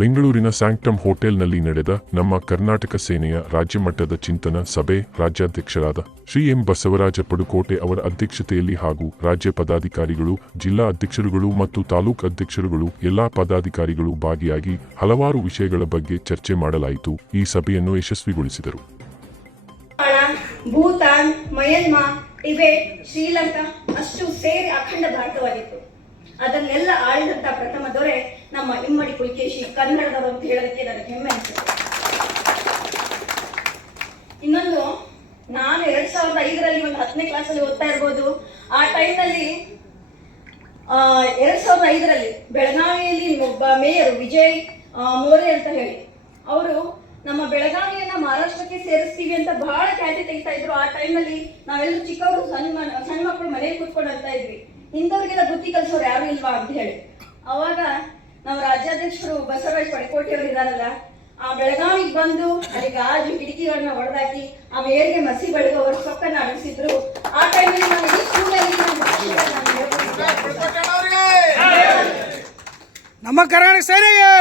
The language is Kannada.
ಬೆಂಗಳೂರಿನ ಸ್ಯಾಂಕ್ಟಮ್ ಹೋಟೆಲ್ನಲ್ಲಿ ನಡೆದ ನಮ್ಮ ಕರ್ನಾಟಕ ಸೇನೆಯ ರಾಜ್ಯಮಟ್ಟದ ಚಿಂತನ ಸಭೆ ರಾಜ್ಯಾಧ್ಯಕ್ಷರಾದ ಶ್ರೀ ಎಂ ಬಸವರಾಜ ಪಡುಕೋಟೆ ಅವರ ಅಧ್ಯಕ್ಷತೆಯಲ್ಲಿ ಹಾಗೂ ರಾಜ್ಯ ಪದಾಧಿಕಾರಿಗಳು, ಜಿಲ್ಲಾ ಅಧ್ಯಕ್ಷರುಗಳು ಮತ್ತು ತಾಲೂಕು ಅಧ್ಯಕ್ಷರುಗಳು ಎಲ್ಲಾ ಪದಾಧಿಕಾರಿಗಳು ಭಾಗಿಯಾಗಿ ಹಲವಾರು ವಿಷಯಗಳ ಬಗ್ಗೆ ಚರ್ಚೆ ಮಾಡಲಾಯಿತು. ಈ ಸಭೆಯನ್ನು ಯಶಸ್ವಿಗೊಳಿಸಿದರು. ಭೂತಾನ್, ಮಯನ್ಮಾರ್, ಟಿಬೆಟ್, ಶ್ರೀಲಂಕಾ ಅಷ್ಟು ಸೇರಿ ಅಖಂಡ ಭಾರತವಾಗಿತ್ತು. ಅದನ್ನೆಲ್ಲ ಆಳಿದಂತ ಪ್ರಥಮ ದೊರೆ ನಮ್ಮ ಇಮ್ಮಡಿ ಪುಲಿಕೇಶಿ ಕನ್ನಡದವರು ಅಂತ ಹೇಳೋದಕ್ಕೆ ನನಗೆ ಹೆಮ್ಮೆ ಅನಿಸುತ್ತೆ. ಇನ್ನೊಂದು, ನಾನು 2005ರಲ್ಲಿ ಒಂದು 10ನೇ ಕ್ಲಾಸಲ್ಲಿ ಓದ್ತಾ ಇರ್ಬೋದು. ಆ ಟೈಮ್ನಲ್ಲಿ 2005ರಲ್ಲಿ ಬೆಳಗಾವಿಯಲ್ಲಿ ಒಬ್ಬ ಮೇಯರ್ ವಿಜಯ್ ಮೋರೆ ಅಂತ ಹೇಳಿ ಅವರು ನಮ್ಮ ಬೆಳಗಾವಿಯನ್ನ ಮಹಾರಾಷ್ಟ್ರಕ್ಕೆ ಸೇರಿಸ್ತೀವಿ ಅಂತ ಬಹಳ ಖ್ಯಾತಿ ತೆಗಿತಾ ಇದ್ರು. ಆ ಟೈಮ್ನಲ್ಲಿ ನಾವೆಲ್ಲರೂ ಚಿಕ್ಕವರು ಸಣ್ಣ ಮಕ್ಕಳು ಮನೆಯಲ್ಲಿ ಕೂತ್ಕೊಂಡು ಅಂತ ಇದ್ವಿ, ಇಂಥವ್ರಿಗೆಲ್ಲ ಬುದ್ಧಿ ಕಲಿಸೋರು ಯಾರು ಇಲ್ವಾ ಅಂತ ಹೇಳಿ. ಅವಾಗ ನಮ್ಮ ರಾಜ್ಯಾಧ್ಯಕ್ಷರು ಬಸವರಾಜ ಪಡುಕೋಟೆ ಅವರು ಇದಾರಲ್ಲ, ಆ ಬೆಳಗಾವಿಗೆ ಬಂದು ಅಲ್ಲಿ ಗಾಜು ಕಿಟಕಿಗಳನ್ನ ಹೊಡೆದಾಕಿ ಆ ಮೇಯರ್ಗೆ ಮಸಿ ಬಳಿಗೆ ಅವರು ಸೊಕ್ಕನ್ನ ಅಳಿಸಿದ್ರು. ಆ ಟೈಮಲ್ಲಿ ನಾನು ಈ ಸ್ಕೂಲಲ್ಲಿ ನಮ್ಮ ಕರ್ನಾಟಕ ಸೇನೆಗೆ